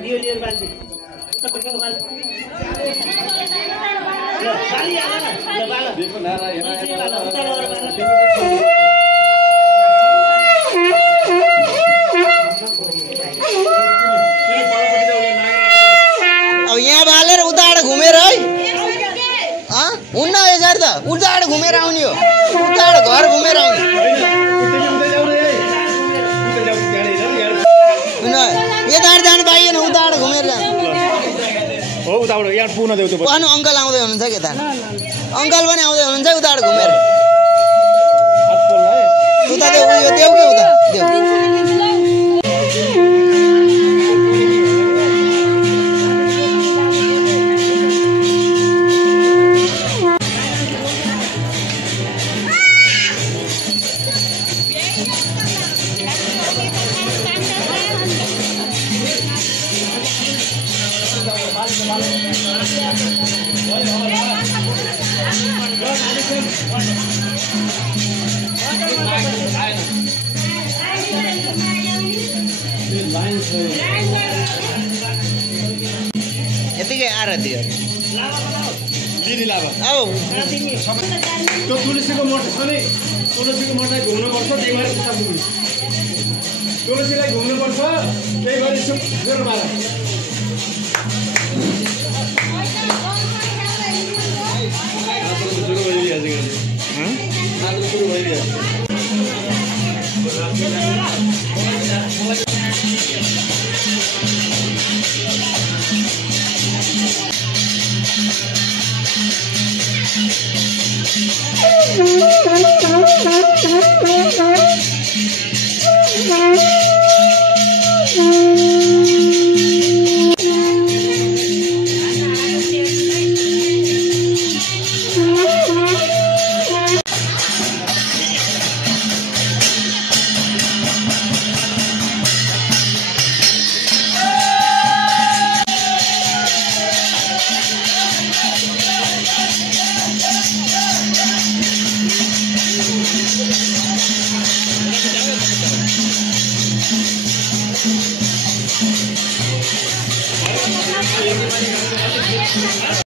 लिएर बाल्दी तपाईको बाल ल बाली आला न ल बाल देखो नारा यहाँ अब यहाँ बालेर उताबाट घुमेर है हुन्न हजार त उताबाट घुमेर आउने हो उताबाट घर घुमेर आउने यताबाट जानु पाइएन उताबाट घुमेर जानु हो उताबाट यहाँ पुग्न देऊ त्यो अनि अङ्कल आउँदै हुनुहुन्छ के त अङ्कल पनि आउँदै हुनुहुन्छ उताबाट घुमेर उता देऊ यो देऊ के उता देऊ यतिकै आएर दियो त्यो तुलसीको मठ छ नि तुलसीको मठलाई घुम्नुपर्छ त्यही भएर उता पुग्नु तुलसीलाई घुम्नुपर्छ त्यही भएर सुर मार सुरु